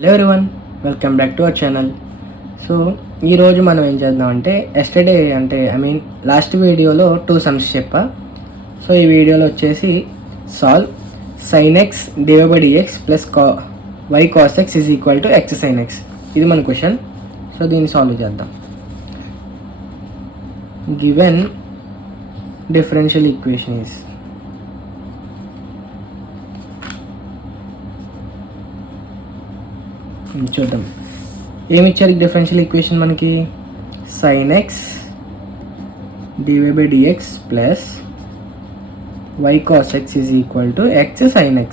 Hello everyone, welcome back to our channel. So ఈరోజు మనం ఏం చేద్దామంటే ఎస్టర్డే లాస్ట్ వీడియోలో 2 సమ్స్ చెప్పా. సో ఈ వీడియోలో వచ్చేసి solve sin x divide by dx plus y cos x is equal to x sin x. ఇది మన క్వశ్చన్. సో దీన్ని సాల్వ్ చేద్దాం. గివెన్ డిఫరెన్షియల్ ఈక్వేషన్ ఈజ్ చూద్దాం ఏమి ఇచ్చారు డిఫరెన్షియల్ ఈక్వేషన్ మనకి. sin x divide by dx plus y cos x is equal to x sin x.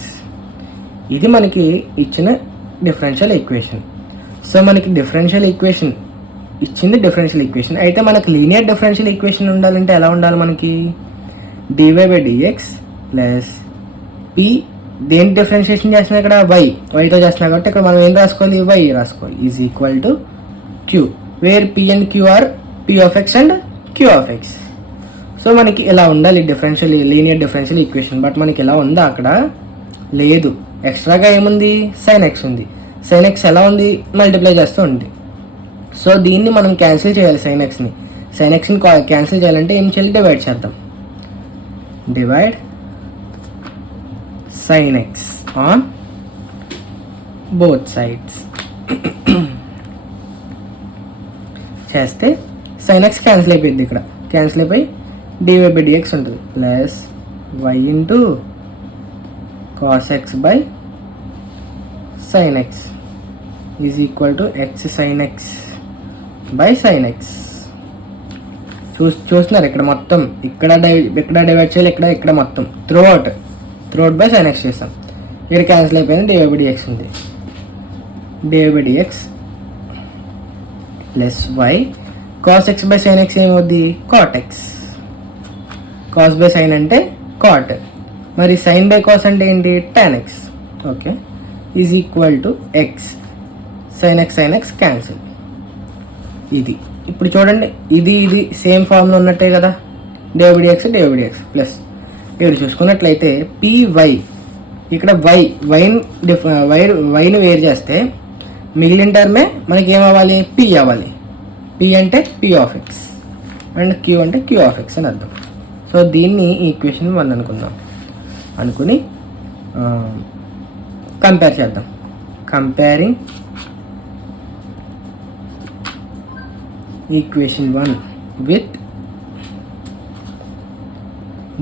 ఇది మనకి ఇచ్చిన డిఫరెన్షియల్ ఈక్వేషన్. సో మనకి డిఫరెన్షియల్ ఈక్వేషన్ ఇచ్చింది డిఫరెన్షియల్ ఈక్వేషన్. అయితే మనకి లీనియర్ డిఫరెన్షియల్ ఈక్వేషన్ ఉండాలంటే ఎలా ఉండాలి మనకి? dy by dx plus p దేని డిఫరెన్షియేషన్ చేస్తున్నా ఇక్కడ వైతో చేస్తున్నా కాబట్టి ఇక్కడ మనం ఏం రాసుకోవాలి? y రాసుకోవాలి. Is equal to q where p and q are p of x and q of x. So మనకి ఇలా ఉండాలి లీనియర్ డిఫరెన్షియల్ ఈక్వేషన్. బట్ మనకి ఇలా ఉందా? అక్కడ లేదు. ఎక్స్ట్రాగా ఏముంది? sin x ఉంది. sin x ఎలా ఉంది? మల్టిప్లై చేస్తూ ఉంది. సో దీన్ని మనం క్యాన్సిల్ చేయాలి. sin xని క్యాన్సిల్ చేయాలంటే ఏం చేయాలి? డివైడ్ చేద్దాం. Divide sin x on both sides చేస్తే sin x క్యాన్సిల్ అయిపోయింది. ఇక్కడ క్యాన్సిల్ అయిపోయి dy బై dx ఉంటుంది plus y into cos x by sin x is equal to x sin x by sin x. చూస్తున్నారు ఇక్కడ మొత్తం ఇక్కడ డివైడ్ చేయాలి, ఇక్కడ మొత్తం through out by sin x చేస్తాం. ఇక్కడ క్యాన్సిల్ అయిపోయింది. dy బై dx ఉంది. dy by dx plus y cos x by sin x ఏమవుద్ది? cot x. cos by sin అంటే cot. మరి sin బై cos అంటే ఏంటి? tan x. Okay, is equal to x sin x cancel. ఇది ఇప్పుడు చూడండి, ఇది సేమ్ ఫామ్లో ఉన్నట్టే కదా. dy బై dx ప్లస్ ఇక్కడ చూసుకున్నట్లయితే py ఇక్కడ వైని వేరు చేస్తే మిగిలిన టర్మే మనకి ఏమవ్వాలి? p అవ్వాలి. p అంటే p of x and q అంటే q ఆఫ్ x అని అర్థం. సో దీన్ని ఈక్వేషన్ 1 అనుకుని కంపేర్ చేద్దాం. Comparing equation 1 with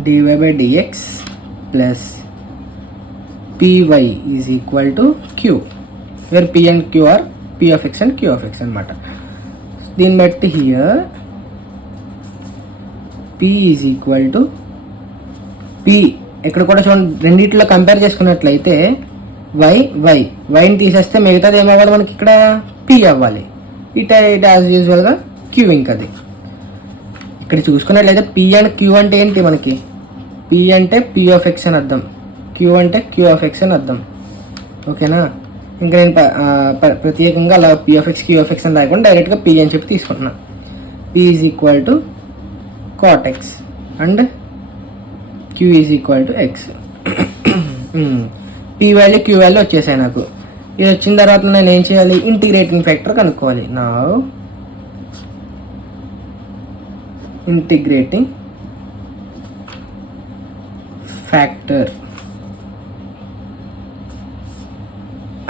dy by dx plus py is equal to q where p and q are p of x and q of x అన్నమాట. దీన్ని బట్టి here p is equal to p. ఇక్కడ కూడా చూడండి, రెండిట్లో compare చేసుకున్నట్లయితే yని తీసేస్తే మిగతాది ఏమవ్వాలి మనకి? ఇక్కడ p అవ్వాలి. ఇట్ యాజ్ యూజువల్గా q. ఇంకది ఇక్కడ చూసుకున్నట్లయితే p అండ్ q అంటే ఏంటి మనకి? p అంటే p ఆఫ్ x అని అర్థం, q అంటే q ఆఫ్ x అని అర్థం. ఓకేనా? ఇంకా నేను ప్రత్యేకంగా అలా p of x q of x అని రాకుండా డైరెక్ట్గా p అని చెప్పి తీసుకుంటున్నాను. p is equal to cot x and q is equal to x. p value q value వచ్చేసాయి నాకు. ఇది వచ్చిన తర్వాత నేను ఏం చేయాలి? ఇంటిగ్రేటింగ్ ఫ్యాక్టర్ కనుక్కోవాలి. నా integrating factor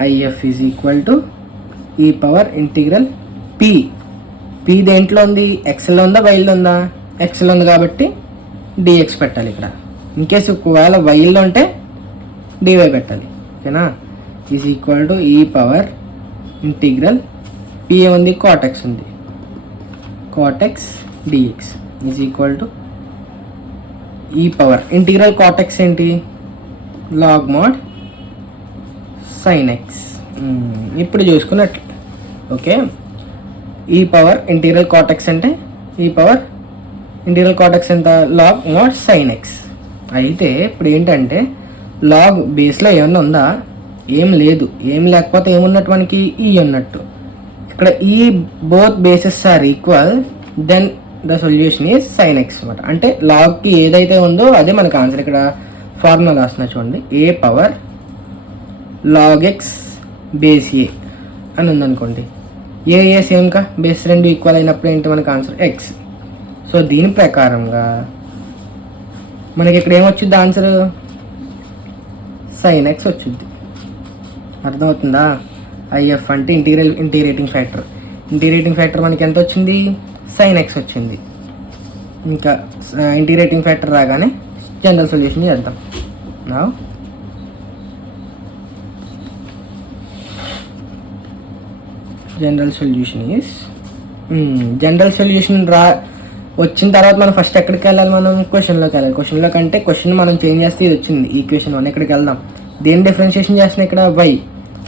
IF is equal to e power integral p దేంట్లో ఉంది? ఎక్స్లో ఉందా వైలో ఉందా? ఎక్స్లో ఉంది కాబట్టి dx పెట్టాలి. ఇక్కడ ఇన్కేస్ ఒకవేళ వైలో ఉంటే dy పెట్టాలి. ఓకేనా? Is equal to e power integral p ఏముంది? cot x ఉంది. cot x dx is equal to e power integral cot x ఏంటి? log mod sin x. ఇప్పుడు చూసుకున్నట్లు ఓకే, ఈ పవర్ ఇంటిగ్రల్ cot x అంటే ఈ పవర్ ఇంటిగ్రల్ cot x ఎంత? log mod sin x. అయితే ఇప్పుడు ఏంటంటే లాగ్ బేస్లో ఏమన్నా ఉందా? ఏం లేదు. ఏం లేకపోతే ఏమున్నట్టు మనకి? ఈ ఉన్నట్టు. ఇక్కడ ఈ both bases are equal, then the solution is sin x అనమాట. అంటే లాగ్కి ఏదైతే ఉందో అదే మనకు ఆన్సర్. ఇక్కడ ఫార్ములా రాస్తున్నా చూడండి, ఏ పవర్ log x బేస్ ఏ అని ఉందనుకోండి, ఏ సేమ్గా బేస్ రెండు ఈక్వల్ అయినప్పుడు ఏంటి మనకు ఆన్సర్ ఎక్స్. సో దీని ప్రకారంగా మనకి ఇక్కడ ఏమొచ్చుద్ది ఆన్సర్ సైన్ ఎక్స్ వచ్చింది. అర్థమవుతుందా? ఐఎఫ్ అంటే ఇంటిగ్రేటింగ్ ఫ్యాక్టర్ మనకి ఎంత వచ్చింది సైన్ ఎక్స్ వచ్చింది. ఇంకా ఇంటిగ్రేటింగ్ ఫ్యాక్టర్ రాగానే జనరల్ సొల్యూషన్ చేద్దాం. నా జనరల్ సొల్యూషన్ వచ్చిన తర్వాత మనం ఫస్ట్ ఎక్కడికి వెళ్ళాలి, మనం క్వశ్చన్లోకి వెళ్ళాలి. క్వశ్చన్లోకి అంటే క్వశ్చన్ మనం చేంజ్ చేస్తే ఇది వచ్చింది ఈక్వేషన్ 1. ఎక్కడికి వెళ్దాం, దేని డిఫరెన్షియేషన్ చేస్తున్నా ఇక్కడ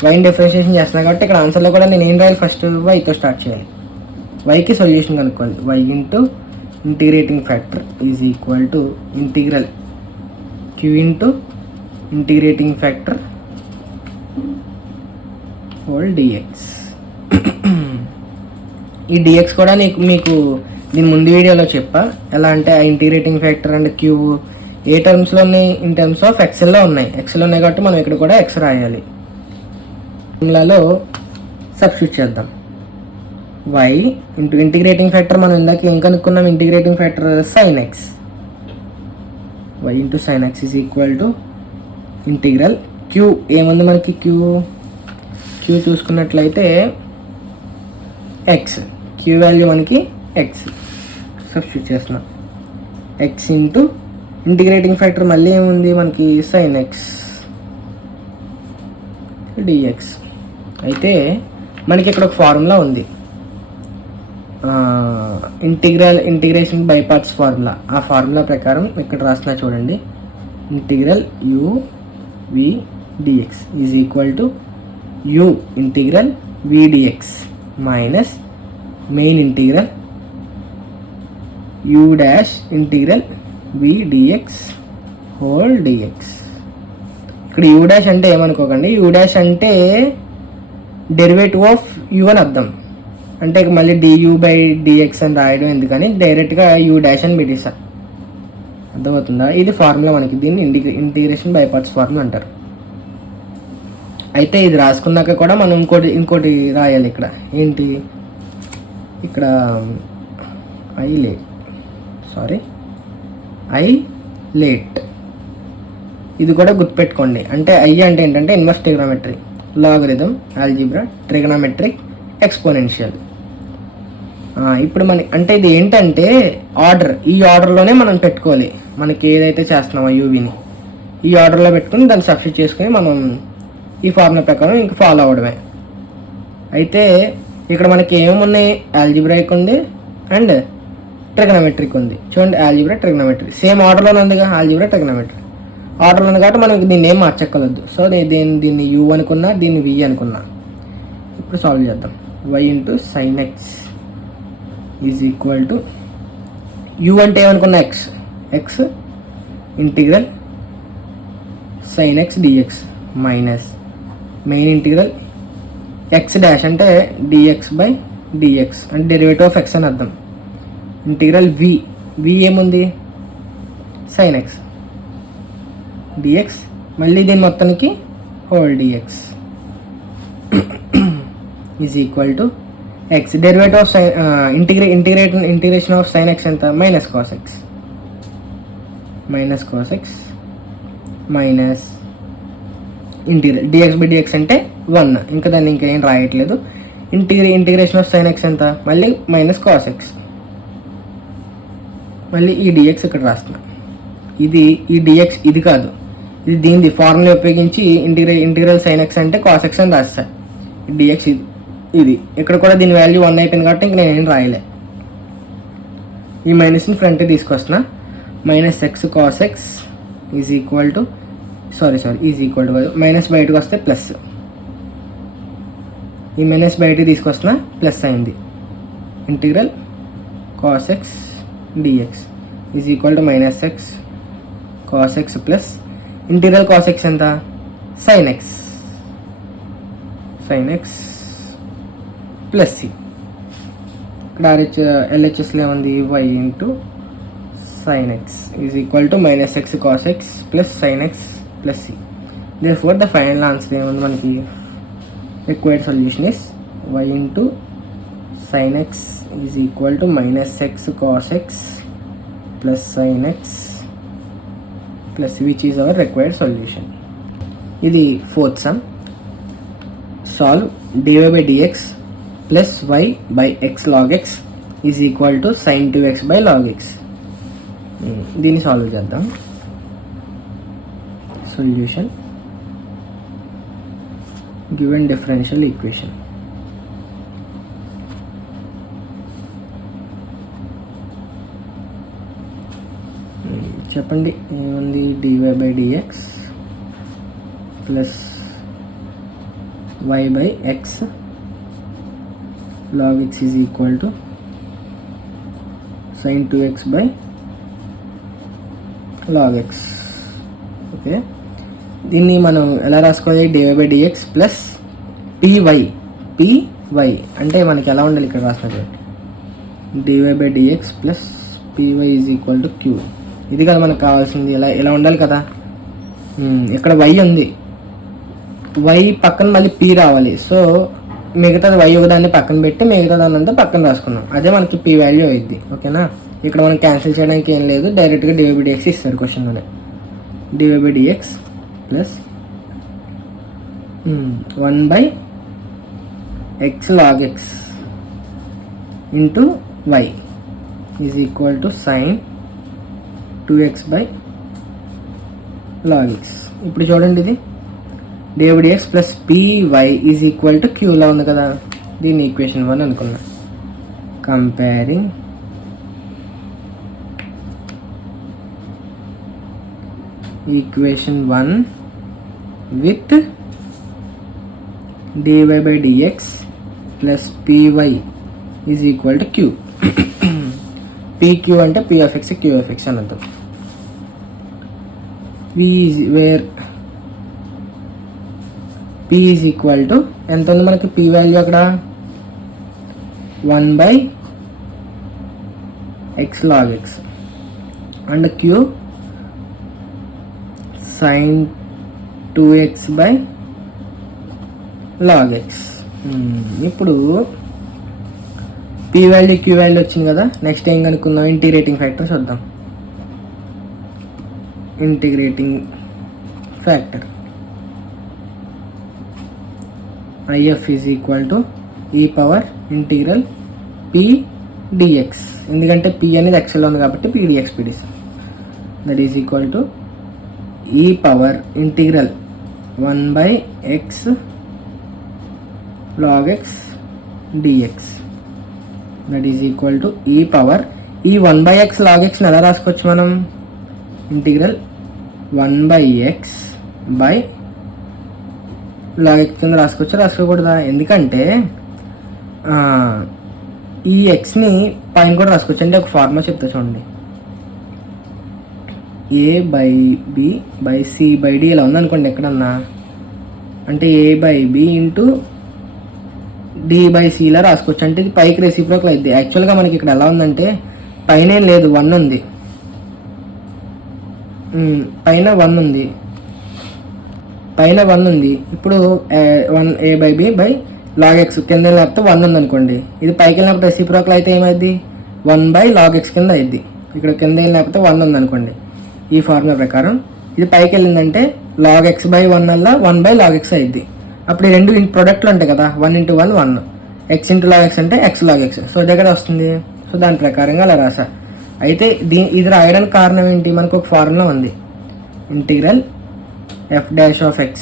వైని డిఫరెన్షియేషన్ చేస్తున్నా కాబట్టి ఇక్కడ ఆన్సర్లో కూడా నేను ఏం రాయాలి, ఫస్ట్ వైతో స్టార్ట్ చేయాలి. వైకి సొల్యూషన్ కనుక్కోవాలి. Y into integrating factor is equal to integral q into integrating factor whole dx. ఈ డిఎక్స్ కూడా మీకు దీని ముందు వీడియోలో చెప్పా. ఎలా అంటే ఆ ఇంటిగ్రేటింగ్ ఫ్యాక్టర్ అండ్ క్యూబ్ ఏ టర్మ్స్లో ఉన్నాయి, ఇన్ టర్మ్స్ ఆఫ్ ఎక్సెల్లో ఉన్నాయి. ఎక్సెల్లో ఉన్నాయి కాబట్టి మనం ఇక్కడ కూడా ఎక్స్ రాయాలి. ఫార్ములాలో సబ్స్టిట్యూట్ చేద్దాం. వై ఇంటూ ఇంటిగ్రేటింగ్ ఫ్యాక్టర్ మనం ఇందాక ఏం కనుక్కున్నాం, integrating factor sine x. Y into sine x is equal to integral Q ఏముంది మనకి క్యూ చూసుకున్నట్లయితే ఎక్స్, క్యూ వాల్యూ మనకి ఎక్స్ సబ్స్టిట్యూట్ చేస్తున్నాం. ఎక్స్ ఇంటూ ఇంటిగ్రేటింగ్ ఫ్యాక్టర్ మళ్ళీ ఏముంది మనకి సైన్ ఎక్స్ డిఎక్స్. అయితే మనకి ఇక్కడ ఒక ఫార్ములా ఉంది, ఇంటిగ్రేషన్ బై పార్ట్స్ ఫార్ములా. ఆ ఫార్ములా ప్రకారం ఇక్కడ రాస్తున్నా చూడండి. Integral u v dx is equal to u integral v dx minus main integral u dash integral v dx whole dx. ఇక్కడ యూ డాష్ అంటే ఏమనుకోకండి, యూ డాష్ అంటే డెరివేటివ్ ఆఫ్ యూ అని అర్థం. అంటే మళ్ళీ డియూ బై డిఎక్స్ అని రాయడం ఎందుకని డైరెక్ట్గా యూ డాష్ అని పెట్టేసా. అర్థమవుతుందా? ఇది ఫార్ములా మనకి, దీన్ని ఇంటిగ్రేషన్ బై పార్ట్స్ ఫార్ములా అంటారు. అయితే ఇది రాసుకున్నాక కూడా మనం ఇంకోటి రాయాలి. ఇక్కడ ఏంటి, ఇక్కడ ఐ లేట్ ఇది కూడా గుర్తుపెట్టుకోండి. అంటే ఐ అంటే ఏంటంటే inverse trigonometry, logarithm, algebra, trigonometric, exponential. ఇప్పుడు అంటే ఇది ఏంటంటే ఆర్డర్, ఈ ఆర్డర్లోనే మనం పెట్టుకోవాలి. మనకి ఏదైతే చేస్తున్నామో యూవీని ఈ ఆర్డర్లో పెట్టుకుని దాన్ని సబ్స్టిట్యూట్ చేసుకుని మనం ఈ ఫార్ములా ప్రకారం ఇంక ఫాలో అవ్వడమే. అయితే ఇక్కడ మనకి ఏమున్నాయి, ఆల్జీబ్రాయిక్ ఉంది అండ్ ట్రిగ్నోమెట్రిక్ ఉంది. చూడండి, ఆల్జీబ్రా ట్రిగ్నోమెట్రీ సేమ్ ఆర్డర్లోనే ఉందిగా. ఆల్జీబ్రా ట్రిగ్నోమెట్రీ ఆర్డర్లో ఉంది కాబట్టి మనం దీన్ని ఏం మార్చక్కర్లేదు. సో నేను దీన్ని యూ అనుకున్నా, దీన్ని వి అనుకున్నా. ఇప్పుడు సాల్వ్ చేద్దాం. Y into sine x is equal to u అంటే ఏమనుకున్నా x integral sine x dx minus main integral x dash అంటే డిఎక్స్ బై డిఎక్స్ అంటే డెరివేటివ్ ఆఫ్ ఎక్స్ అని అర్థం. ఇంటిగ్రల్ వి ఏముంది సైన్ ఎక్స్ డిఎక్స్, మళ్ళీ దీని మొత్తానికి whole dx is equal to x. Derivative of integration of sine x ఎంత, minus cos x minus integral dx by dx అంటే 1. ఇంకా దాన్ని ఇంకేం రాయట్లేదు. ఇంటిగ్రేషన్ ఆఫ్ సైన్ ఎక్స్ ఎంత, మళ్ళీ మైనస్ కాస్ ఎక్స్, మళ్ళీ ఈ డిఎక్స్ ఇక్కడ రాస్తున్నా. ఈ డిఎక్స్ ఇది కాదు, ఇది దీనిది ఫార్ములా ఉపయోగించి ఇంటిగ్రల్ సైన్ ఎక్స్ అంటే కాస్ ఎక్స్ అని రాస్తా. డిఎక్స్ ఇది ఇక్కడ కూడా దీని వాల్యూ 1 అయిపోయింది కాబట్టి ఇంక నేనేం రాయలే. ఈ మైనస్ని ఫ్రంట్ తీసుకొస్తున్నా. Minus x cos x is equal to is equal to minus బయటకు వస్తే ప్లస్, ఈ మైనస్ బయటకు తీసుకొస్తున్నా ప్లస్ అయింది. Integral cos x dx is equal to minus x cos x plus integral cos x ఎంత, సైన్ ఎక్స్ ప్లస్ సి. ఇక్కడ ఎల్హెచ్ఎస్లో ఏముంది, y into sine x is equal to minus x cos x plus sine x plus C. Therefore the final answer ఏముంది మనకి, required solution is y into sin x is equal to minus x cos x plus sin x plus which is our required solution. ఇది fourth sum. Solve dy by dx plus y by x log x is equal to sin 2x by log x. దీన్ని solve చేద్దాం. Solution given differential equation. చెప్పండి ఏముంది? dy by dx plus y by x log x is equal to sin 2x by log x. Okay, దీన్ని మనం ఎలా రాసుకోవాలి? dy by dx plus py అంటే మనకి ఎలా ఉండాలి ఇక్కడ రాసినట్టు? dy by dx plus py is equal to q. ఇది కదా మనకు కావాల్సింది. ఎలా ఉండాలి కదా? ఇక్కడ y ఉంది, y పక్కన మళ్ళీ p రావాలి. సో మిగతాది y ఒకదాన్ని పక్కన పెట్టి మిగతా దాన్ని అంతా పక్కన రాసుకున్నాం. అదే మనకి p వాల్యూ అయింది. ఓకేనా? ఇక్కడ మనం క్యాన్సిల్ చేయడానికి ఏం లేదు, డైరెక్ట్గా dy by dx ఇస్తారు క్వశ్చన్లోనే. dy by dx plus 1 by x log x into y is equal to sin 2x by log x. ఇప్పుడు చూడండి, ఇది dy by dx plus py is equal to క్యూలా ఉంది కదా. దీన్ని ఈక్వేషన్ 1 అనుకున్నా. Comparing equation 1 with dy by dx plus py is equal to Q. pq అంటే p of x q of x అని అర్థం. Where p is equal to ఎంత ఉంది మనకి p వాల్యూ అక్కడ? 1 by x log x and q sin 2x by log x. ఇప్పుడు p value q value వచ్చింది కదా. నెక్స్ట్ ఏం కనుక్కుందాం? ఇంటిగ్రేటింగ్ ఫ్యాక్టర్స్ వద్దాం. Integrating factor if is equal to e power integral p dx. ఎందుకంటే p అనేది ఎక్స్లో ఉంది కాబట్టి p dx pdx. That is equal to e power integral 1 by x log x dx. That is equal to e power e 1 by x log x ఎలా రాసుకోవచ్చు మనం? Integral 1 by x by log x కింద రాసుకోకూడదా? ఎందుకంటే ఈ ఎక్స్ని పైన కూడా రాసుకోవచ్చు. అంటే ఒక ఫార్ములా చెప్తా చూడండి. a by b by c by d ఇలా ఉందనుకోండి ఎక్కడన్నా. అంటే a by b into d by c ఇలా రాసుకోవచ్చు. అంటే ఇది పైకి రెసిప్రోకల్ అయింది. యాక్చువల్గా మనకి ఇక్కడ ఎలా ఉందంటే పైన ఏం లేదు, 1 ఉంది. పైన 1 ఉంది. ఇప్పుడు 1 a by b by log x కింద లేకపోతే 1 ఉంది అనుకోండి. ఇది పైకి వెళ్ళినప్పుడు రెసిప్రోకల్ అయితే ఏమైంది? 1 by log x కింద అయింది. ఇక్కడ కింద లేకపోతే 1 ఉంది అనుకోండి. ఈ ఫార్ములా ప్రకారం ఇది పైకి వెళ్ళిందంటే log x by 1 వల్ల 1 by log x అయింది. అప్పుడు ఈ రెండు ప్రొడక్ట్లు ఉంటాయి కదా, 1 into 1 1, x into log x అంటే x log x. సో ఇది ఎక్కడ వస్తుంది? సో దాని ప్రకారంగా అలా రాసా. అయితే ఇది రాయడానికి కారణం ఏంటి? మనకు ఒక ఫార్ములా ఉంది. Integral f dash of x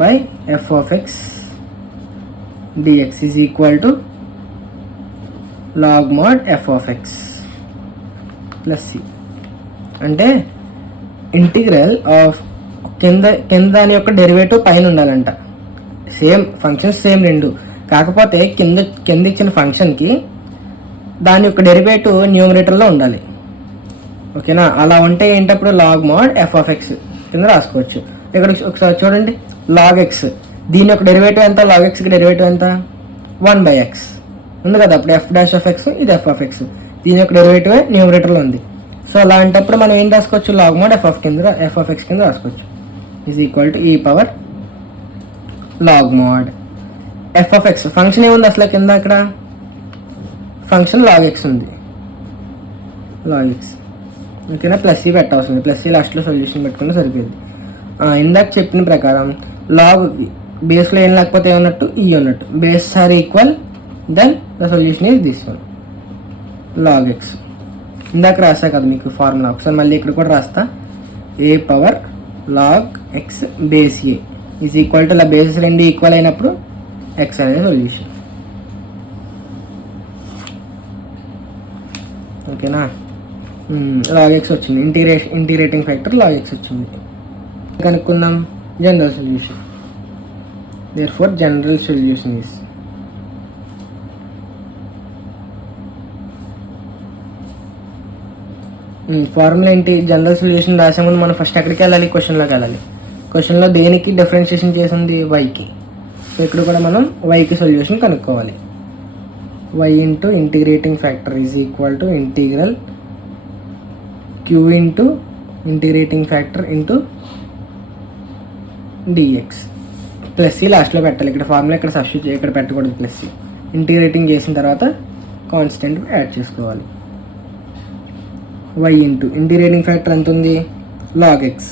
by f of x dx is equal to log mod f of x plus c. అంటే ఇంటిగ్రల్ ఆఫ్ కింద దాని యొక్క డెరివేటివ్ పైన ఉండాలంట. సేమ్ ఫంక్షన్స్ సేమ్ రెండు, కాకపోతే కింద ఇచ్చిన ఫంక్షన్కి దాని యొక్క డెరివేటివ్ న్యూమరేటర్లో ఉండాలి. ఓకేనా? అలా ఉంటే ఏంటప్పుడు log mod f of x కింద రాసుకోవచ్చు. ఇక్కడ ఒకసారి చూడండి, లాగ్ ఎక్స్ దీని యొక్క డెరివేటివ్ ఎంత? లాగ్ ఎక్స్కి డెరివేటివ్ ఎంత? 1 by x ఉంది కదా. అప్పుడు ఎఫ్ డాష్ ఆఫ్ ఎక్స్, ఇది ఎఫ్ ఆఫ్ ఎక్స్, దీని యొక్క డెరివేటివ్ న్యూమరేటర్లో ఉంది. సో అలాంటప్పుడు మనం ఏం రాసుకోవచ్చు? Log mod f of x కింద రాసుకోవచ్చు. Is equal to e power log mod f of x function ఏముంది అసలు కింద అక్కడ ఫంక్షన్ లాగ్ ఎక్స్ ఉంది, లాగ్ ఎక్స్. ఓకేనా, ప్లస్ ఈ పెట్టవలసింది, ప్లస్ ఈ లాస్ట్లో సొల్యూషన్ పెట్టుకుంటే సరిపోయింది. ఇందాక చెప్పిన ప్రకారం లాగ్ బేస్లో ఏం లేకపోతే ఏమన్నట్టు ఈ ఉన్నట్టు, base are equal then the solution is this one, log x. ఇందాక రాస్తా కదా మీకు ఫార్ములా, ఒకసారి మళ్ళీ ఇక్కడ కూడా రాస్తా. A power log x base a is equal to, ఇలా బేసెస్ రెండు ఈక్వల్ అయినప్పుడు ఎక్స్ అనేది సొల్యూషన్. ఓకేనా, లాగ్ ఎక్స్ వచ్చింది, ఇంటిగ్రేటింగ్ ఫ్యాక్టర్ లాగ్ ఎక్స్ వచ్చింది. కనుక్కుందాం general solution. Therefore general solution is formula ఏంటి? జనరల్ సొల్యూషన్ రాసే ముందు మనం ఫస్ట్ ఎక్కడికి వెళ్ళాలి? క్వశ్చన్లోకి వెళ్ళాలి. క్వశ్చన్లో దేనికి డిఫరెన్షియేషన్ చేసింది? వైకి. సో ఇక్కడ కూడా మనం వైకి సొల్యూషన్ కనుక్కోవాలి. Y into integrating factor is equal to integral q into integrating factor into dx. Plus c లాస్ట్లో పెట్టాలి. ఇక్కడ ఫార్ములా ఇక్కడ సబ్స్టిట్యూట్ ఇక్కడ పెట్టకూడదు. ప్లస్ సి ఇంటిగ్రేటింగ్ చేసిన తర్వాత కాన్స్టెంట్ యాడ్ చేసుకోవాలి. వై ఇంటూ ఇంటిగ్రేటింగ్ ఫ్యాక్టర్ ఎంత ఉంది? Log x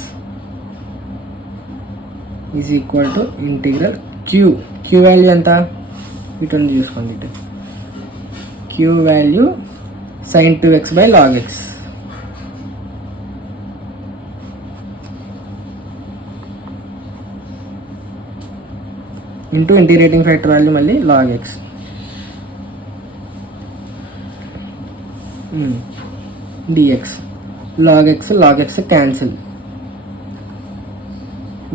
is equal to integral Q. Q value ఎంత? ఇటు చూసుకోండి. ఇటు Q value sin 2x by log x into integrating factor value మళ్ళీ log x. dx log x cancel,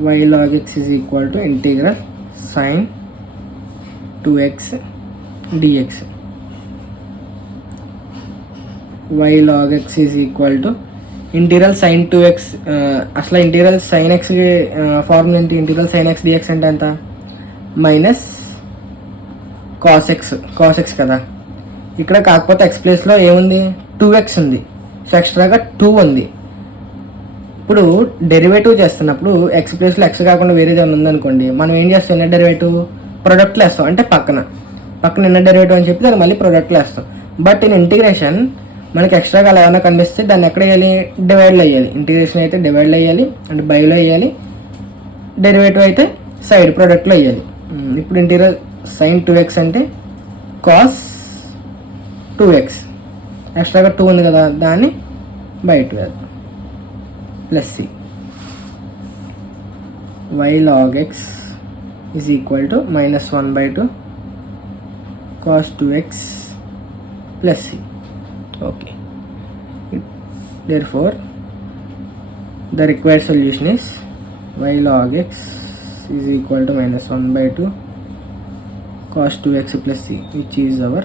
y log x is equal to integral sin 2x dx. y log x is equal to interior sin 2x. అసలు interior sin x formula ఏంటి? Interior sin x dx అంటే ఎంత? Minus cos x కదా. ఇక్కడ కాకపోతే x ప్లేస్లో ఏముంది? 2x ఉంది. సో ఎక్స్ట్రాగా 2 ఉంది. ఇప్పుడు డెరివేటివ్ చేస్తున్నప్పుడు ఎక్స్ ప్లేస్లో ఎక్స్ కాకుండా వేరే ఏమైనా ఉందనుకోండి, మనం ఏం చేస్తాం? ఎన్న డెరివేటివ్ ప్రొడక్ట్లో వేస్తాం. అంటే పక్కన ఎన్న డెరివేటివ్ అని చెప్పి దాన్ని మళ్ళీ ప్రొడక్ట్లో వేస్తాం. బట్ ఇన్ ఇంటిగ్రేషన్ మనకి ఎక్స్ట్రాగా అలా ఏమైనా కనిపిస్తే దాన్ని ఎక్కడ వేయాలి? డివైడ్లో వేయాలి. ఇంటిగ్రేషన్ అయితే డివైడ్లో వేయాలి, అంటే బైలో వేయాలి. డెరివేటివ్ అయితే సైడ్ ప్రొడక్ట్లో వేయాలి. ఇప్పుడు ఇంటీరియర్ sin 2x అంటే cos 2x, ఎక్స్ట్రాగా 2 ఉంది కదా, దాన్ని బై 2 వేద్దాం. Plus c y log x is equal to minus 1/2 cos 2x plus c. Okay, therefore the required solution is y log x is equal to minus 1/2 cos 2x plus c, which is our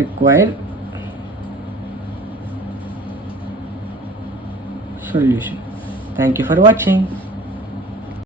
required solution. Thank you for watching.